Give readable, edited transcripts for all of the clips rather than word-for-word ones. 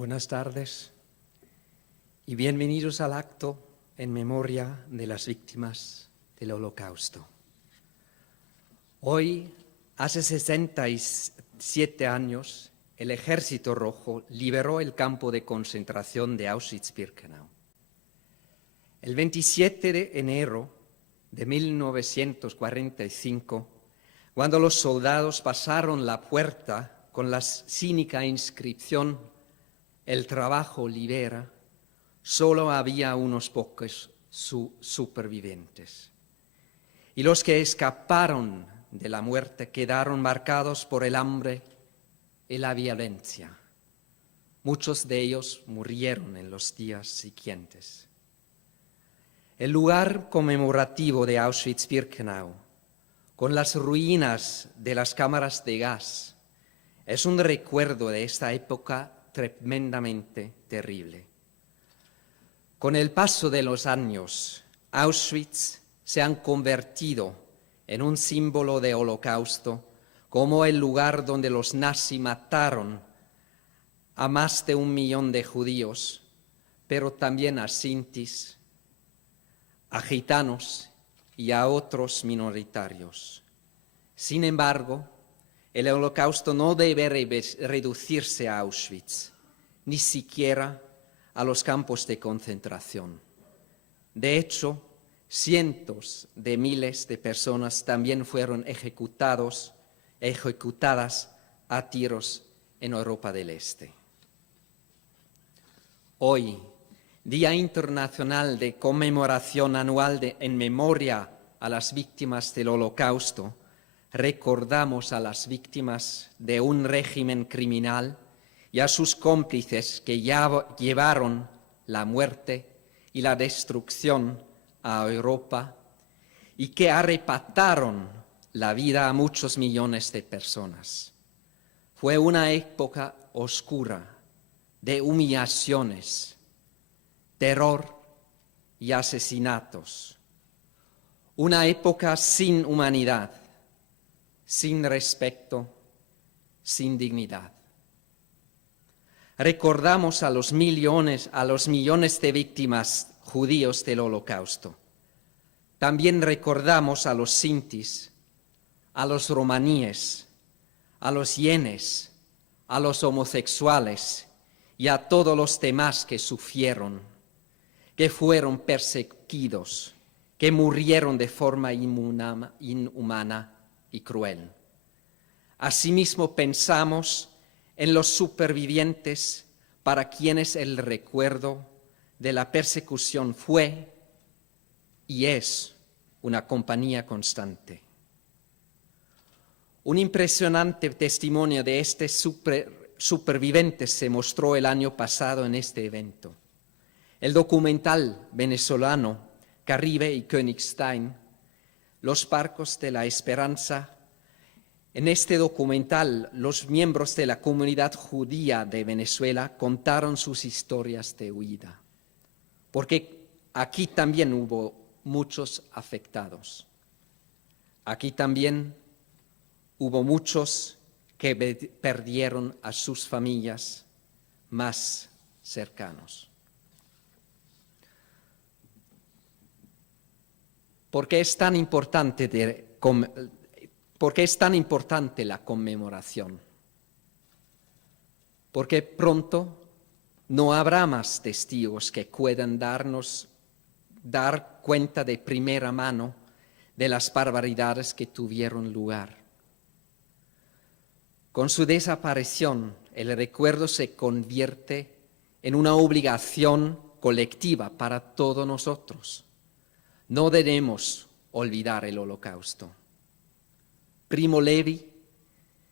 Buenas tardes y bienvenidos al acto en memoria de las víctimas del Holocausto. Hoy, hace 67 años, el Ejército Rojo liberó el campo de concentración de Auschwitz-Birkenau. El 27 de enero de 1945, cuando los soldados pasaron la puerta con la cínica inscripción "El trabajo libera", solo había unos pocos supervivientes. Y los que escaparon de la muerte quedaron marcados por el hambre y la violencia. Muchos de ellos murieron en los días siguientes. El lugar conmemorativo de Auschwitz-Birkenau, con las ruinas de las cámaras de gas, es un recuerdo de esta época tremendamente terrible. Con el paso de los años, Auschwitz se ha convertido en un símbolo de holocausto, como el lugar donde los nazis mataron a más de 1 millón de judíos, pero también a sintis, a gitanos y a otros minoritarios. Sin embargo, el holocausto no debe reducirse a Auschwitz, ni siquiera a los campos de concentración. De hecho, cientos de miles de personas también fueron ejecutadas a tiros en Europa del Este. Hoy, Día Internacional de Conmemoración Anual en memoria a las víctimas del Holocausto, recordamos a las víctimas de un régimen criminal y a sus cómplices que llevaron la muerte y la destrucción a Europa y que arrebataron la vida a muchos millones de personas. Fue una época oscura de humillaciones, terror y asesinatos. Una época sin humanidad, sin respeto, sin dignidad. Recordamos a los millones de víctimas judíos del Holocausto. También recordamos a los sintis, a los romaníes, a los yenes, a los homosexuales y a todos los demás que sufrieron, que fueron perseguidos, que murieron de forma inhumana y cruel. Asimismo pensamos en los supervivientes para quienes el recuerdo de la persecución fue y es una compañía constante. Un impresionante testimonio de estos supervivientes se mostró el año pasado en este evento. El documental venezolano Caribe y Königstein, Los barcos de la esperanza. En este documental, los miembros de la comunidad judía de Venezuela contaron sus historias de huida, porque aquí también hubo muchos afectados. Aquí también hubo muchos que perdieron a sus familias más cercanos. ¿Por qué es tan importante la conmemoración? Porque pronto no habrá más testigos que puedan dar cuenta de primera mano de las barbaridades que tuvieron lugar. Con su desaparición, el recuerdo se convierte en una obligación colectiva para todos nosotros. No debemos olvidar el Holocausto. Primo Levi,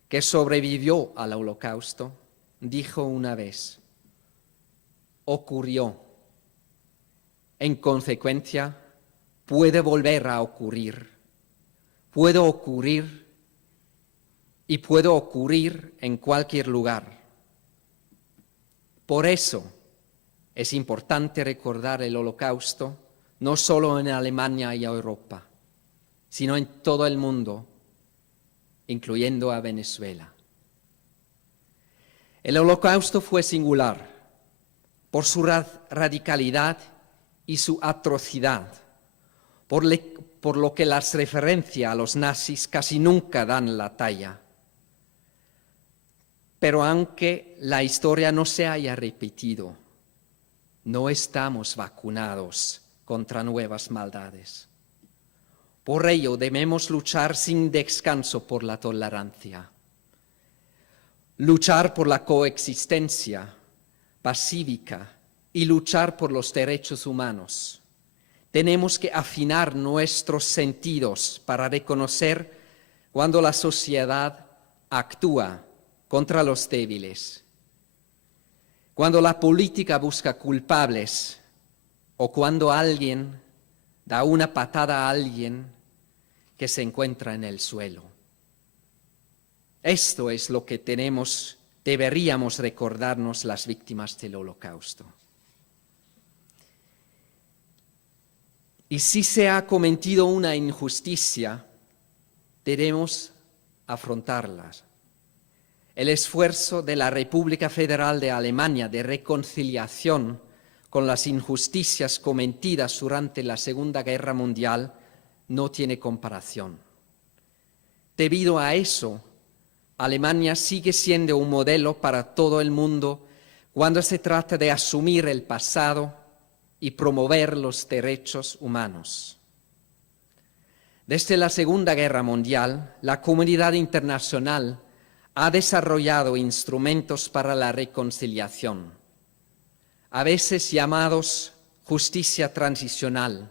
que sobrevivió al Holocausto, dijo una vez: ocurrió. En consecuencia, puede volver a ocurrir. Puede ocurrir y puede ocurrir en cualquier lugar. Por eso es importante recordar el Holocausto no solo en Alemania y Europa, sino en todo el mundo, incluyendo a Venezuela. El Holocausto fue singular, por su radicalidad y su atrocidad, por lo que las referencias a los nazis casi nunca dan la talla. Pero aunque la historia no se haya repetido, no estamos vacunados contra nuevas maldades. Por ello debemos luchar sin descanso por la tolerancia, luchar por la coexistencia pacífica y luchar por los derechos humanos. Tenemos que afinar nuestros sentidos para reconocer cuando la sociedad actúa contra los débiles, cuando la política busca culpables o cuando alguien da una patada a alguien que se encuentra en el suelo. Esto es lo que deberíamos recordarnos las víctimas del Holocausto. Y si se ha cometido una injusticia, debemos afrontarlas. El esfuerzo de la República Federal de Alemania de reconciliación con las injusticias cometidas durante la Segunda Guerra Mundial no tiene comparación. Debido a eso, Alemania sigue siendo un modelo para todo el mundo cuando se trata de asumir el pasado y promover los derechos humanos. Desde la Segunda Guerra Mundial, la comunidad internacional ha desarrollado instrumentos para la reconciliación, a veces llamados justicia transicional,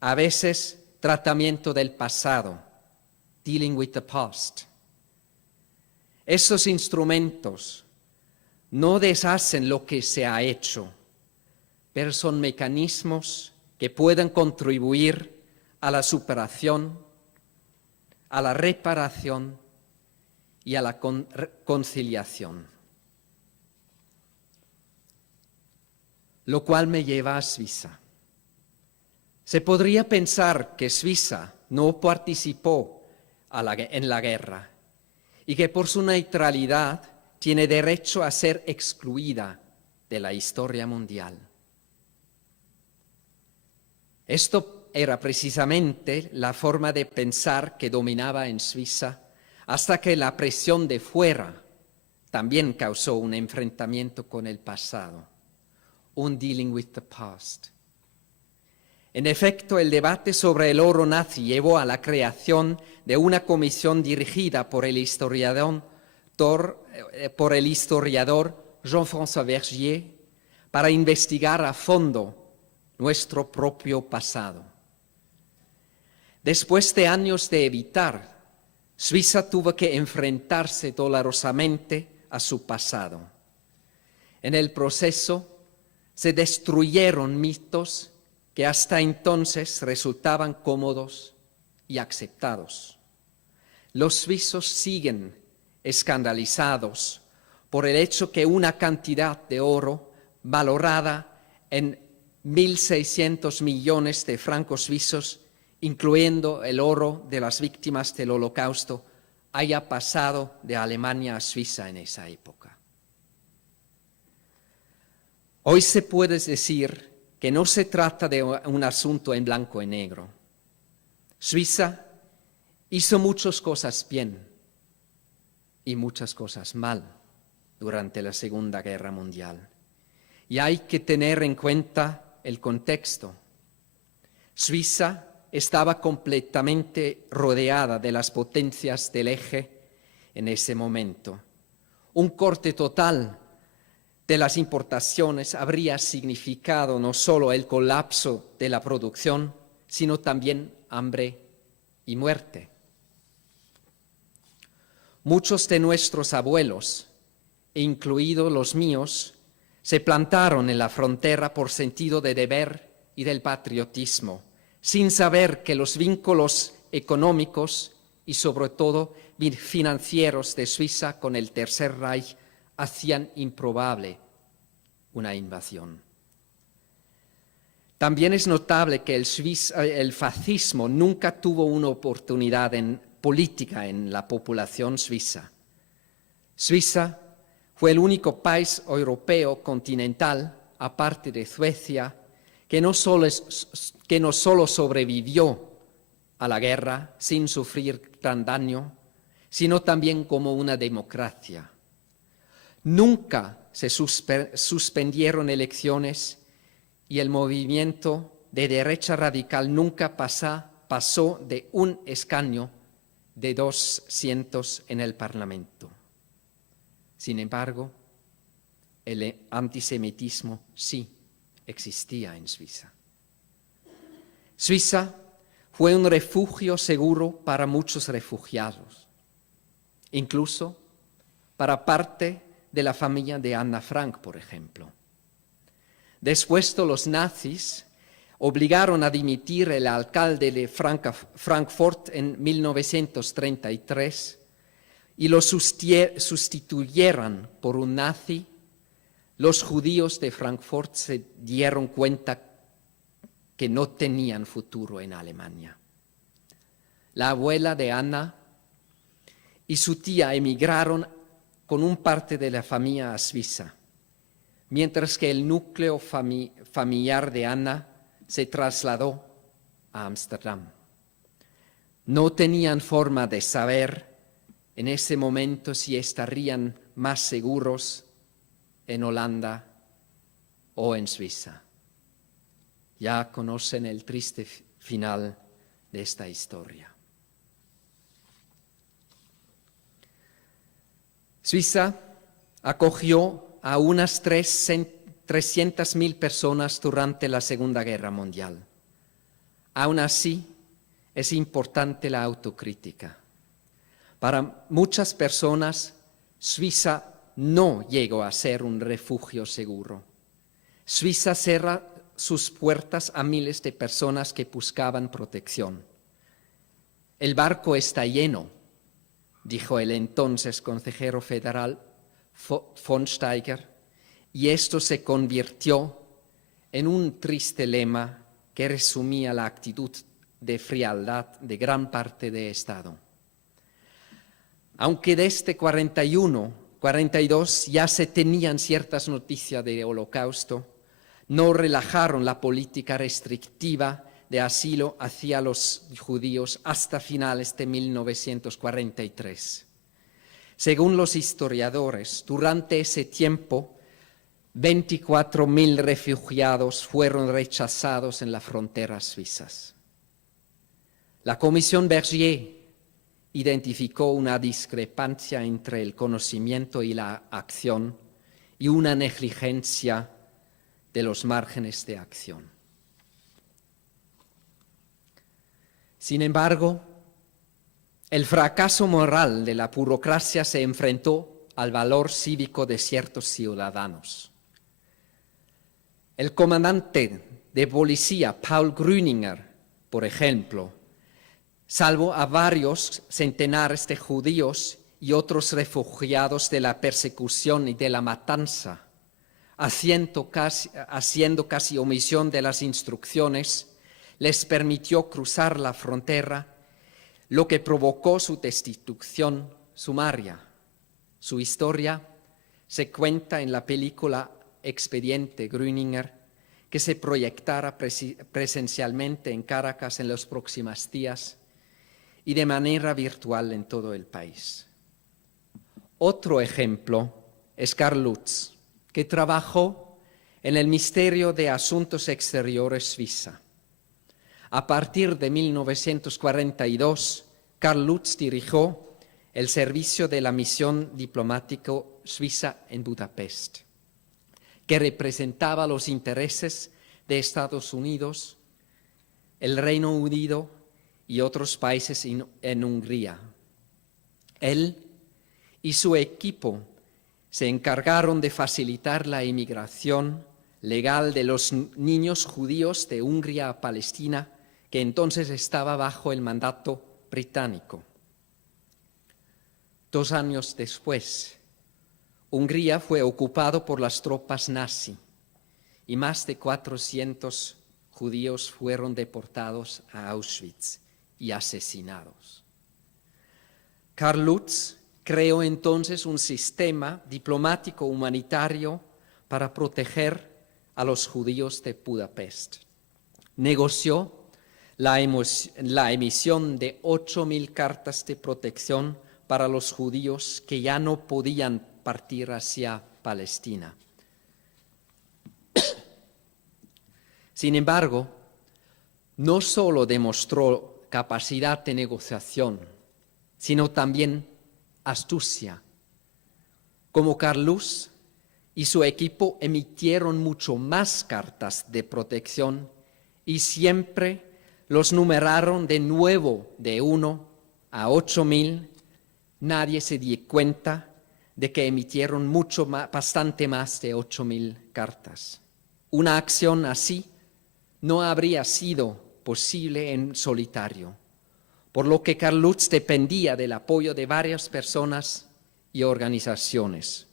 a veces tratamiento del pasado, dealing with the past. Esos instrumentos no deshacen lo que se ha hecho, pero son mecanismos que pueden contribuir a la superación, a la reparación y a la conciliación. Lo cual me lleva a Suiza. Se podría pensar que Suiza no participó en la guerra y que por su neutralidad tiene derecho a ser excluida de la historia mundial. Esto era precisamente la forma de pensar que dominaba en Suiza, hasta que la presión de fuera también causó un enfrentamiento con el pasado, un dealing with the past. En efecto, el debate sobre el oro nazi llevó a la creación de una comisión dirigida por el historiador Jean-François Vergier para investigar a fondo nuestro propio pasado. Después de años de evitar, Suiza tuvo que enfrentarse dolorosamente a su pasado. En el proceso se destruyeron mitos que hasta entonces resultaban cómodos y aceptados. Los suizos siguen escandalizados por el hecho que una cantidad de oro valorada en 1.600 millones de francos suizos, incluyendo el oro de las víctimas del Holocausto, haya pasado de Alemania a Suiza en esa época. Hoy se puede decir que no se trata de un asunto en blanco y negro. Suiza hizo muchas cosas bien y muchas cosas mal durante la Segunda Guerra Mundial. Y hay que tener en cuenta el contexto. Suiza estaba completamente rodeada de las potencias del eje en ese momento. Un corte total de las importaciones habría significado no solo el colapso de la producción, sino también hambre y muerte. Muchos de nuestros abuelos, incluidos los míos, se plantaron en la frontera por sentido de deber y del patriotismo, sin saber que los vínculos económicos y sobre todo financieros de Suiza con el Tercer Reich hacían improbable una invasión. También es notable que el fascismo nunca tuvo una oportunidad política en la población suiza. Suiza fue el único país europeo continental aparte de Suecia, que no solo sobrevivió a la guerra sin sufrir gran daño, sino también como una democracia. Nunca se suspendieron elecciones y el movimiento de derecha radical nunca pasó de un escaño de 200 en el Parlamento. Sin embargo, el antisemitismo sí existía en Suiza. Suiza fue un refugio seguro para muchos refugiados, incluso para parte de la familia de Anna Frank, por ejemplo. Después los nazis obligaron a dimitir el alcalde de Frankfurt en 1933 y lo sustituyeron por un nazi. Los judíos de Frankfurt se dieron cuenta que no tenían futuro en Alemania. La abuela de Anna y su tía emigraron con un parte de la familia a Suiza, mientras que el núcleo familiar de Anna se trasladó a Ámsterdam. No tenían forma de saber en ese momento si estarían más seguros en Holanda o en Suiza. Ya conocen el triste final de esta historia. Suiza acogió a unas 300.000 personas durante la Segunda Guerra Mundial. Aún así, es importante la autocrítica. Para muchas personas, Suiza no llegó a ser un refugio seguro. Suiza cerró sus puertas a miles de personas que buscaban protección. El barco está lleno, dijo el entonces consejero federal von Steiger, y esto se convirtió en un triste lema que resumía la actitud de frialdad de gran parte del Estado. Aunque desde 42 ya se tenían ciertas noticias del Holocausto, no relajaron la política restrictiva de asilo hacia los judíos hasta finales de 1943. Según los historiadores, durante ese tiempo, 24.000 refugiados fueron rechazados en las fronteras suizas. La Comisión Bergier identificó una discrepancia entre el conocimiento y la acción y una negligencia de los márgenes de acción. Sin embargo, el fracaso moral de la burocracia se enfrentó al valor cívico de ciertos ciudadanos. El comandante de policía, Paul Grüninger, por ejemplo, salvó a varios centenares de judíos y otros refugiados de la persecución y de la matanza, haciendo casi omisión de las instrucciones, les permitió cruzar la frontera, lo que provocó su destitución sumaria. Su historia se cuenta en la película Expediente Grüninger, que se proyectará presencialmente en Caracas en los próximos días y de manera virtual en todo el país. Otro ejemplo es Karl Lutz, que trabajó en el Ministerio de Asuntos Exteriores Suiza. A partir de 1942, Karl Lutz dirigió el servicio de la misión diplomática suiza en Budapest, que representaba los intereses de Estados Unidos, el Reino Unido y otros países en Hungría. Él y su equipo se encargaron de facilitar la inmigración legal de los niños judíos de Hungría a Palestina, que entonces estaba bajo el mandato británico. 2 años después, Hungría fue ocupado por las tropas nazi y más de 400 judíos fueron deportados a Auschwitz y asesinados. Karl Lutz creó entonces un sistema diplomático humanitario para proteger a los judíos de Budapest. Negoció la emisión de 8.000 cartas de protección para los judíos que ya no podían partir hacia Palestina. Sin embargo, no solo demostró capacidad de negociación, sino también astucia. Como Carlus y su equipo emitieron mucho más cartas de protección y siempre los numeraron de nuevo de 1 a 8.000, nadie se dio cuenta de que emitieron bastante más de 8.000 cartas. Una acción así no habría sido posible en solitario, por lo que Carlutz dependía del apoyo de varias personas y organizaciones.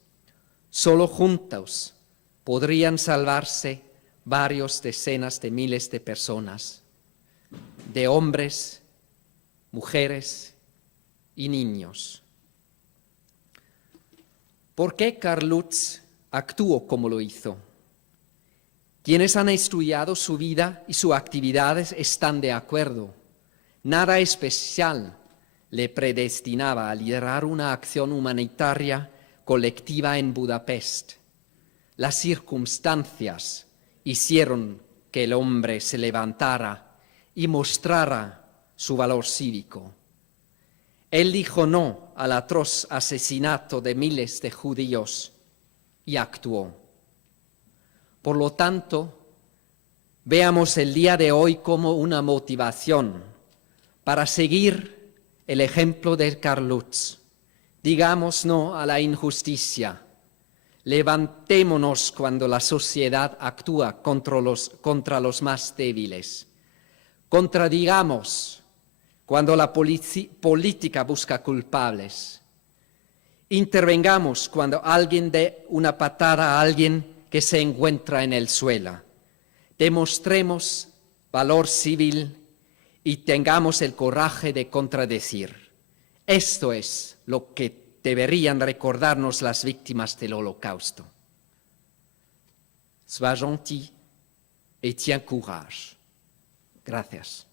Solo juntos podrían salvarse varias decenas de miles de personas, de hombres, mujeres y niños. ¿Por qué Carlutz actuó como lo hizo? Quienes han estudiado su vida y sus actividades están de acuerdo. Nada especial le predestinaba a liderar una acción humanitaria colectiva en Budapest. Las circunstancias hicieron que el hombre se levantara y mostrara su valor cívico. Él dijo no al atroz asesinato de miles de judíos y actuó. Por lo tanto, veamos el día de hoy como una motivación para seguir el ejemplo de Carlutz. Digamos no a la injusticia. Levantémonos cuando la sociedad actúa contra los más débiles. Contradigamos cuando la política busca culpables. Intervengamos cuando alguien dé una patada a alguien que se encuentra en el suelo. Demostremos valor civil y tengamos el coraje de contradecir. Esto es lo que deberían recordarnos las víctimas del Holocausto. Sois gentil et tiens courage. Gracias.